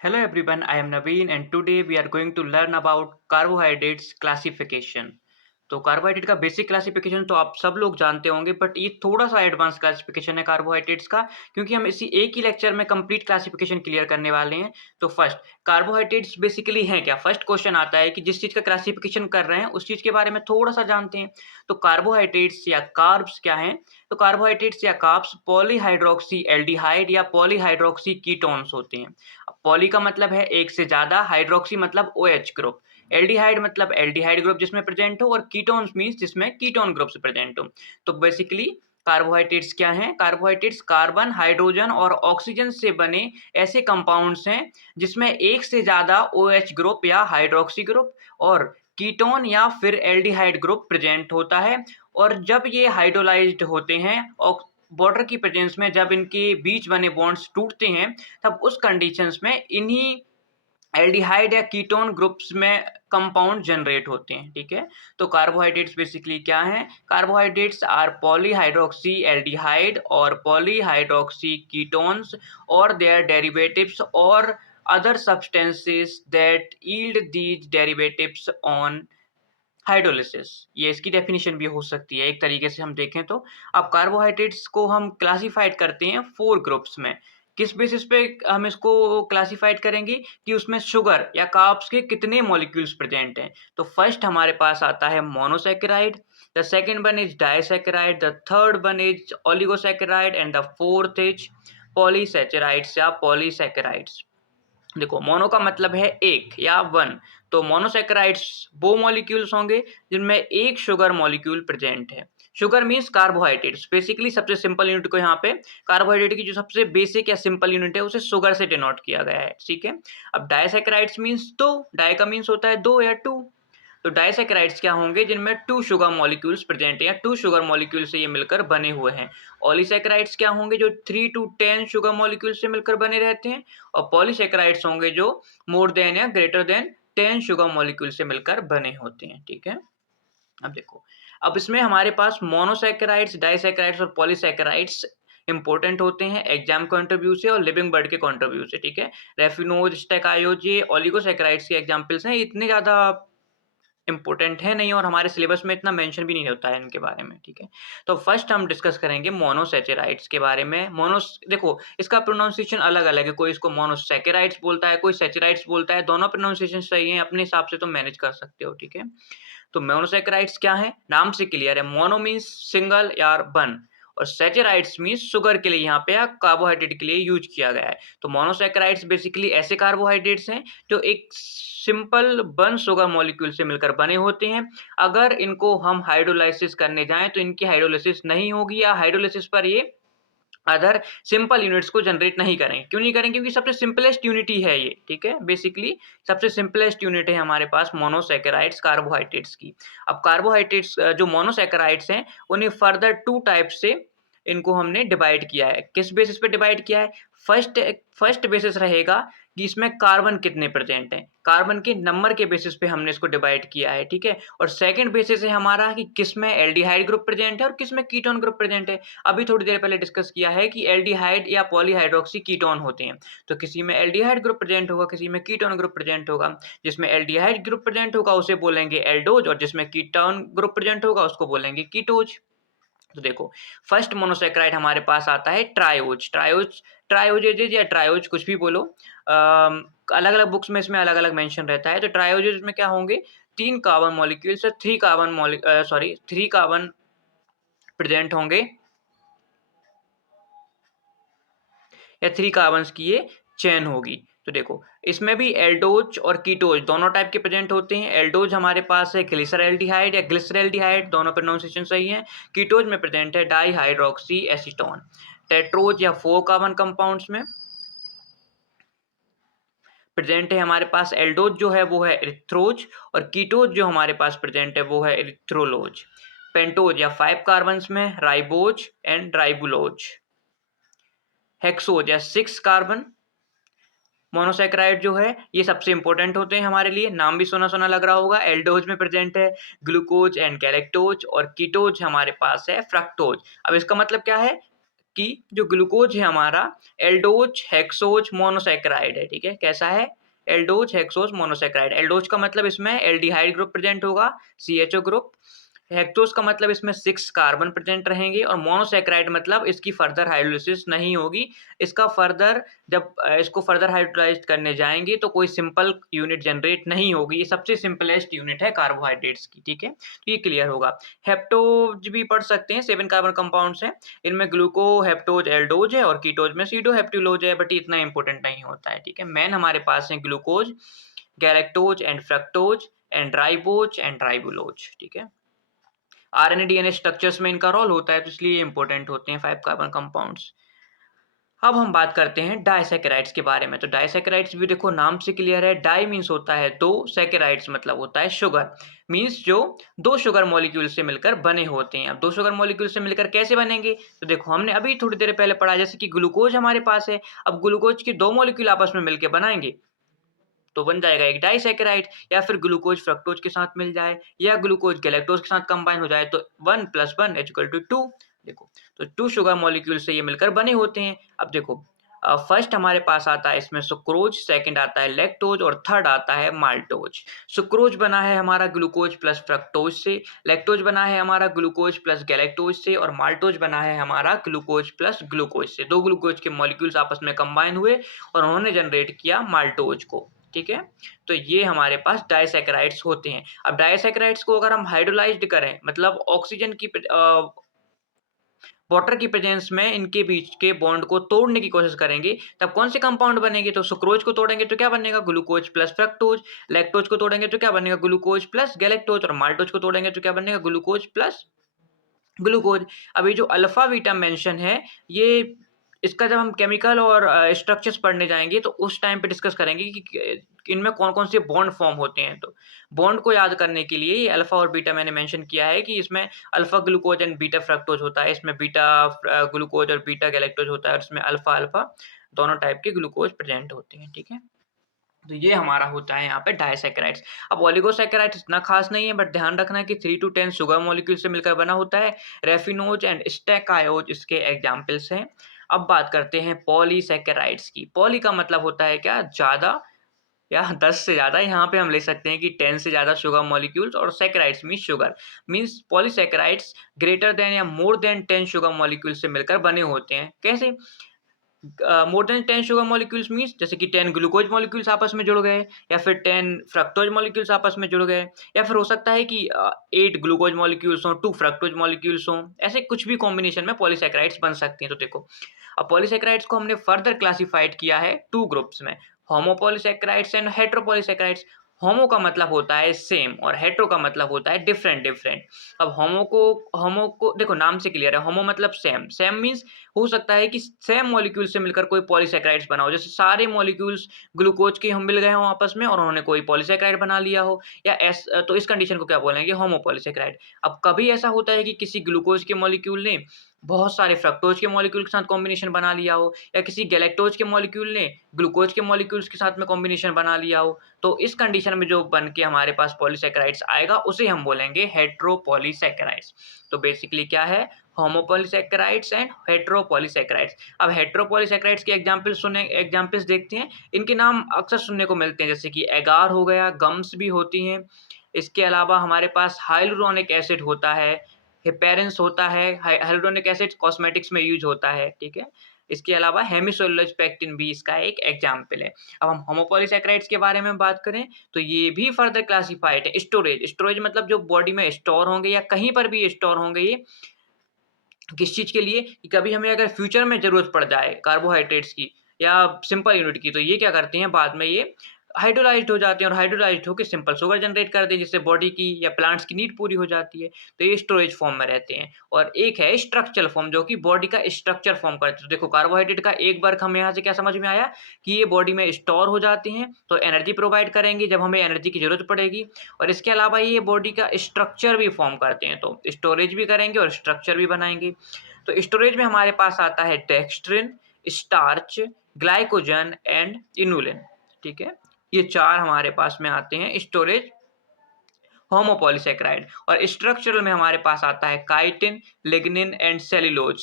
Hello everyone, I am Naveen and today we are going to learn about carbohydrates classification. तो carbohydrate का basic classification तो आप सब लोग जानते होंगे बट ये थोड़ा सा एडवांस क्लासिफिकेशन है कार्बोहाइड्रेट्स का क्योंकि हम इसी एक ही लेक्चर में कंप्लीट क्लासिफिकेशन क्लियर करने वाले हैं। तो फर्स्ट कार्बोहाइड्रेट्स बेसिकली हैं क्या? फर्स्ट क्वेश्चन आता है कि जिस चीज़ का क्लासिफिकेशन कर रहे हैं उस चीज़ के बारे में थोड़ा सा जानते हैं। तो कार्बोहाइड्रेट्स या कार्ब्स क्या हैं? तो कार्बोहाइड्रेट्स या कार्ब्स पॉलीहाइड्रोक्सी एल्डिहाइड या पॉलीहाइड्रोक्सी कीटोन्स होते हैं। पॉली का मतलब है एक से ज़्यादा, हाइड्रोक्सी मतलब OH ग्रुप, एल्डिहाइड मतलब एल्डिहाइड ग्रुप जिसमें प्रेजेंट हो और कीटोन्स मीन्स जिसमें कीटोन ग्रुप से प्रेजेंट हो। तो बेसिकली कार्बोहाइड्रेट्स क्या हैं? कार्बोहाइड्रेट्स कार्बन, हाइड्रोजन और ऑक्सीजन से बने ऐसे कंपाउंड्स हैं जिसमें एक से ज़्यादा OH ग्रुप या हाइड्रोक्सी ग्रुप और कीटोन या फिर एल्डिहाइड ग्रुप प्रेजेंट होता है। और जब ये हाइड्रोलाइज्ड होते हैं वाटर की प्रेजेंस में, जब इनके बीच बने बॉन्ड्स टूटते हैं तब उस कंडीशंस में इन्हीं एल्डिहाइड या कीटोन ग्रुप्स में कंपाउंड जनरेट होते हैं। ठीक है, तो कार्बोहाइड्रेट्स बेसिकली क्या हैं? कार्बोहाइड्रेट्स आर पॉलीहाइड्रोक्सी एल्डिहाइड और पॉलीहाइड्रोक्सी कीटोन्स और देयर डेरिवेटिव्स और other substances that yield these derivatives on hydrolysis. ये इसकी डेफिनेशन भी हो सकती है एक तरीके से हम देखें तो। अब कार्बोहाइड्रेट्स को हम क्लासिफाइड करते हैं 4 ग्रुप्स में। किस बेसिस पे हम इसको क्लासिफाइड करेंगे कि उसमें शुगर या कार्ब्स के कितने मॉलिक्यूल्स प्रेजेंट हैं। तो फर्स्ट हमारे पास आता है monosaccharide, the second one is disaccharide, the third one is oligosaccharide and the fourth is polysaccharides या पॉलीसैकेराइड्स। देखो, मोनो का मतलब है एक या वन, तो मोनोसैकेराइड्स वो मॉलिक्यूल्स होंगे जिनमें एक शुगर मॉलिक्यूल प्रेजेंट है। शुगर मीन्स कार्बोहाइड्रेट्स, बेसिकली सबसे सिंपल यूनिट को यहाँ पे कार्बोहाइड्रेट की जो सबसे बेसिक या सिंपल यूनिट है उसे शुगर से डिनोट किया गया है। ठीक है, अब डाइसैकेराइड्स मीन्स दो, डाई का मीन्स होता है दो या टू। तो डाइसैकेराइड्स क्या होंगे? जिनमें 2 शुगर मॉलिक्यूल्स प्रेजेंट हैं या 2 शुगर मॉलिक्यूल से ये मिलकर बने हुए हैं। ऑलीसैकेराइड्स क्या होंगे? जो 3 टू 10 शुगर मॉलिक्यूल से मिलकर बने रहते हैं। और पॉलीसैकेराइड्स होंगे जो मोर देन या ग्रेटर देन 10 शुगर मॉलिक्यूल से मिलकर बने होते हैं। ठीक है, अब देखो, अब इसमें हमारे पास मोनोसैकेराइड्स, डाइसैकेराइड्स और पॉलीसैकेराइड्स इंपॉर्टेंट होते हैं एग्जाम पॉइंट ऑफ व्यू से और लिविंग बर्ड के पॉइंट ऑफ व्यू से। ठीक है, रेफिनोज, स्टेकायोज ये ओलिगोसैकेराइड्स के एग्जांपल्स हैं। इतने ज़्यादा इम्पोर्टेंट है नहीं और हमारे सिलेबस में इतना मेंशन भी नहीं होता है इनके बारे में। ठीक है, तो फर्स्ट हम डिस्कस करेंगे मोनोसैकेराइड्स के बारे में। देखो, इसका प्रोनाउंसिएशन अलग-अलग है, कोई इसको मोनोसैकेराइड्स बोलता है, कोई सैकेराइड्स बोलता है, दोनों प्रोनाउंसिएशन सही है, अपने हिसाब से तुम मैनेज कर सकते हो। ठीक है, तो मोनोसैकेराइड्स क्या है? नाम से क्लियर है, मोनो मीन्स सिंगल या वन और सैकेराइड्स मीन्स शुगर के लिए यहाँ पे या कार्बोहाइड्रेट के लिए यूज किया गया है। तो मोनोसैकेराइड्स बेसिकली ऐसे कार्बोहाइड्रेट्स हैं जो एक सिंपल वन शुगर मॉलिक्यूल से मिलकर बने होते हैं। अगर इनको हम हाइड्रोलाइसिस करने जाएँ तो इनकी हाइड्रोलिसिस नहीं होगी या हाइड्रोलिसिस पर ये अदर सिंपल यूनिट्स को जनरेट नहीं करेंगे। क्यों नहीं करेंगे? क्योंकि सबसे सिंपलेस्ट यूनिट ही है ये। ठीक है, बेसिकली सबसे सिंपलेस्ट यूनिट है हमारे पास मोनोसैकेराइड्स कार्बोहाइड्रेट्स की। अब कार्बोहाइड्रेट्स जो मोनोसैकेराइड्स हैं उन्हें फर्दर 2 टाइप से इनको हमने डिवाइड किया है। किस बेसिस पे डिवाइड किया है? फर्स्ट बेसिस रहेगा कि इसमें कार्बन कितने प्रेजेंट हैं, कार्बन के नंबर के बेसिस पे हमने इसको डिवाइड किया है। ठीक है, और सेकंड बेसिस है हमारा कि किसमें एल्डिहाइड ग्रुप प्रेजेंट है और किसमें कीटोन ग्रुप प्रेजेंट है। अभी थोड़ी देर पहले डिस्कस किया है कि एल्डिहाइड या पॉलीहाइड्रोक्सी कीटोन होते हैं। तो किसी में एल्डिहाइड ग्रुप प्रेजेंट होगा, किसी में कीटोन ग्रुप प्रेजेंट होगा। जिसमें एल्डिहाइड ग्रुप प्रेजेंट होगा उसे बोलेंगे एल्डोज और जिसमें कीटोन ग्रुप प्रेजेंट होगा उसको बोलेंगे कीटोज। तो देखो, फर्स्ट मोनोसैकेराइड हमारे पास आता है ट्रायोज। ट्रायोजेज या ट्रायोज कुछ भी बोलो, अलग-अलग बुक्स में इसमें अलग-अलग मेंशन रहता है। तो ट्रायोजेज में क्या होंगे? 3 कार्बन मॉलिक्यूल्स से 3 कार्बन प्रेजेंट होंगे या 3 कार्बन्स की ये चेन होगी। तो देखो, इसमें भी एल्डोज और कीटोज दोनों टाइप के प्रेजेंट होते हैं। एल्डोज हमारे पास है ग्लिसरैल्डिहाइड या ग्लिसरैल्डिहाइड, दोनों प्रोनाउंसिएशन सही है। कीटोज में प्रेजेंट है डाइहाइड्रोक्सी एसीटोन। टेट्रोज या 4 कार्बन कंपाउंड्स में प्रेजेंट है हमारे पास एल्डोज जो है वो है एरिथ्रोज और कीटोज जो हमारे पास प्रेजेंट है वो है एरिथ्रोलोज। पेंटोज या 5 कार्बन्स में राइबोज एंड राइबुलोज। हेक्सोज या 6 कार्बन मोनोसैकेराइड जो है ये सबसे इंपॉर्टेंट होते हैं हमारे लिए। नाम भी सुना-सुना लग रहा होगा। एल्डोज में प्रेजेंट है ग्लूकोज एंड गैलेक्टोज और कीटोज हमारे पास है फ्रक्टोज। अब इसका मतलब क्या है? कि जो ग्लूकोज है हमारा एल्डोज हेक्सोज मोनोसैकेराइड है, ठीक है। कैसा है? Aldose hexose monosaccharide. एल्डोज का मतलब इसमें एल्डिहाइड ग्रुप प्रेजेंट होगा, CHO ग्रुप। हेक्टोज का मतलब इसमें 6 कार्बन प्रेजेंट रहेंगे और मोनोसैकेराइड मतलब इसकी फर्दर हाइड्रोलिसिस नहीं होगी। इसका फर्दर जब इसको फर्दर हाइड्रोलाइज्ड करने जाएंगे तो कोई सिंपल यूनिट जनरेट नहीं होगी। ये सबसे सिंपलेस्ट यूनिट है कार्बोहाइड्रेट्स की, ठीक है। तो ये क्लियर होगा। हेप्टोज भी पढ़ सकते हैं, 7 कार्बन कंपाउंड्स हैं। इनमें ग्लूको हेप्टोज एल्डोज है और कीटोज में सीडो हेप्टिलोज है, बट इतना इंपॉर्टेंट नहीं होता है, ठीक है। मेन हमारे पास है glucose, galactose and fructose and ribose and राइबोलोज, ठीक है। RNA DNA स्ट्रक्चर्स में इनका रोल होता है, तो इसलिए इंपॉर्टेंट होते हैं 5 कार्बन कंपाउंड्स। अब हम बात करते हैं डाइसैकेराइड्स के बारे में। तो डाइसैकेराइड्स भी देखो नाम से क्लियर है। डाई मीन्स होता है दो, सैकेराइड्स मतलब होता है शुगर। मीन्स जो दो शुगर मॉलिक्यूल से मिलकर बने होते हैं। अब दो शुगर मॉलिक्यूल से मिलकर कैसे बनेंगे? तो देखो हमने अभी थोड़ी देर पहले पढ़ा, जैसे कि ग्लूकोज हमारे पास है। अब ग्लूकोज के दो मॉलिक्यूल आपस में मिलकर बनाएंगे तो बन जाएगा एक डाइसैकेराइड, या फिर ग्लूकोज फ्रक्टोज के साथ मिल जाए या ग्लूकोज गैलेक्टोज के साथ कंबाइन हो जाए तो 1 + 1 = 2। देखो तो 2 शुगर मॉलिक्यूल से ये मिलकर बने होते हैं। अब देखो फर्स्ट हमारे पास आता है इसमें सुक्रोज, सेकंड आता है लैक्टोज और थर्ड आता है माल्टोज। सुक्रोज बना है हमारा ग्लूकोज प्लस फ्रक्टोज से, लैक्टोज बना है हमारा ग्लूकोज प्लस गैलेक्टोज से और माल्टोज बना है हमारा ग्लूकोज प्लस ग्लूकोज से। दो ग्लूकोज के मॉलिक्यूल्स आपस में कंबाइन हुए और उन्होंने जनरेट किया माल्टोज को, ठीक है। तो ये हमारे पास डाइसैकेराइड्स होते हैं। अब डाइसैकेराइड्स को अगर हम हाइड्रोलाइज्ड करें, मतलब ऑक्सीजन की वाटर की प्रेजेंस में इनके बीच के बॉन्ड को तोड़ने की कोशिश करेंगे, तब कौन से कंपाउंड बनेंगे? तो सुक्रोज को तोड़ेंगे तो क्या बनेगा? Glucose plus fructose. लैक्टोज को तोड़ेंगे तो क्या बनेगा? Glucose plus galactose. और माल्टोज को तोड़ेंगे तो क्या बनेगा? Glucose plus glucose. अभी जो अल्फा बीटा मेंशन है, ये इसका जब हम केमिकल और स्ट्रक्चर्स पढ़ने जाएंगे तो उस टाइम पे डिस्कस करेंगे कि इनमें कौन कौन से बॉन्ड फॉर्म होते हैं। तो बॉन्ड को याद करने के लिए ये अल्फा और बीटा मैंने मेंशन किया है कि इसमें alpha glucose and beta fructose होता है, इसमें बीटा ग्लूकोज और बीटा गैलेक्टोज होता है और इसमें अल्फा अल्फा दोनों टाइप के ग्लूकोज प्रेजेंट होते हैं, ठीक है। तो ये हमारा होता है यहाँ पे डाइसैकेराइड्स। अब ओलिगोसैकेराइड्स इतना खास नहीं है, बट ध्यान रखना है कि 3 to 10 शुगर मॉलिक्यूल से मिलकर बना होता है। रेफिनोज एंड स्टेकायोज इसके एग्जाम्पल्स हैं। अब बात करते हैं पॉलीसैकेराइड्स की। पॉली का मतलब होता है क्या? ज़्यादा या 10 से ज़्यादा। यहाँ पे हम लिख सकते हैं कि 10 से ज़्यादा शुगर मॉलिक्यूल्स और saccharides means sugar. Means polysaccharides greater than या मोर देन 10 शुगर मॉलिक्यूल से मिलकर बने होते हैं। कैसे? More than 10 sugar molecules means जैसे कि 10 ग्लूकोज मॉलिक्यूल्स आपस में जुड़ गए, या फिर 10 फ्रक्टोज मॉलिक्यूल्स आपस में जुड़ गए, या फिर हो सकता है कि 8 ग्लूकोज मॉलिक्यूल्स हों, 2 फ्रक्टोज मॉलिक्यूल्स हों। ऐसे कुछ भी कॉम्बिनेशन में पॉलीसैकेराइड्स बन सकती हैं। तो देखो अब पॉलीसैकेराइड्स को हमने फर्दर क्लासिफाइड किया है 2 ग्रुप्स में, होमोपॉलीसैकेराइड्स एंड हेटेरोपॉलीसैकेराइड्स। होमो का मतलब होता है सेम और हेटेरो का मतलब होता है डिफरेंट डिफरेंट। अब होमो को देखो नाम से क्लियर है, होमो मतलब सेम। सेम मीन्स हो सकता है कि सेम मॉलिक्यूल से मिलकर कोई पॉलीसैकेराइड्स बना हो, जैसे सारे मॉलिक्यूल्स ग्लूकोज के हम मिल गए हों आपस में और उन्होंने कोई पॉलीसैकेराइड बना लिया हो, या तो इस कंडीशन को क्या बोलेंगे? होमोपॉलीसैकेराइड। अब कभी ऐसा होता है कि किसी ग्लूकोज के मॉलिक्यूल ने बहुत सारे फ्रक्टोज के मॉलिक्यूल के साथ कॉम्बिनेशन बना लिया हो, या किसी गैलेक्टोज के मॉलिक्यूल ने ग्लूकोज के मॉलिक्यूल्स के साथ में कॉम्बिनेशन बना लिया हो, तो इस कंडीशन में जो बन के हमारे पास पॉलीसैकेराइड्स आएगा उसे हम बोलेंगे हेटेरोपॉलीसैकेराइड्स। तो बेसिकली क्या है? होमोपॉलीसैकेराइड्स एंड हेटेरोपॉलीसैकेराइड्स। अब हेटेरोपॉलीसैकेराइड्स के एग्जांपल्स देखते हैं। इनके नाम अक्सर सुनने को मिलते हैं, जैसे कि एगार हो गया, गम्स भी होती हैं। इसके अलावा हमारे पास हाइलुरोनिक एसिड होता है, हेपेरिन्स होता है। हाइलुरोनिक एसिड कॉस्मेटिक्स में यूज होता है, ठीक है। इसके अलावा हेमिसोलुलोज पेक्टिन भी इसका एक एग्जाम्पल है। अब हम होमोपॉलीसैकेराइड्स के बारे में बात करें तो ये भी फर्दर क्लासिफाइड है। स्टोरेज मतलब जो बॉडी में स्टोर होंगे या कहीं पर भी स्टोर होंगे, ये किस चीज़ के लिए? कि कभी हमें अगर फ्यूचर में ज़रूरत पड़ जाए कार्बोहाइड्रेट्स की या सिंपल यूनिट की, तो ये क्या करते हैं बाद में ये हाइड्रोलाइज़्ड हो जाते हैं और हाइड्रोलाइज़्ड होके सिंपल शुगर जनरेट करते हैं, जिससे बॉडी की या प्लांट्स की नीड पूरी हो जाती है। तो ये स्टोरेज फॉर्म में रहते हैं। और एक है स्ट्रक्चरल फॉर्म, जो कि बॉडी का स्ट्रक्चर फॉर्म करते हैं। तो देखो कार्बोहाइड्रेट का एक वर्क हमें यहाँ से क्या समझ में आया कि ये बॉडी में स्टोर हो जाते हैं, तो एनर्जी प्रोवाइड करेंगे जब हमें एनर्जी की ज़रूरत पड़ेगी। और इसके अलावा ये बॉडी का स्ट्रक्चर भी फॉर्म करते हैं, तो स्टोरेज भी करेंगे और स्ट्रक्चर भी बनाएँगे। तो स्टोरेज में हमारे पास आता है dextrin, starch, glycogen and inulin, ठीक है। ये 4 हमारे पास में आते हैं स्टोरेज होमोपॉलीसैकेराइड। और स्ट्रक्चरल में हमारे पास आता है काइटिन, लिग्निन एंड सेल्यूलोज।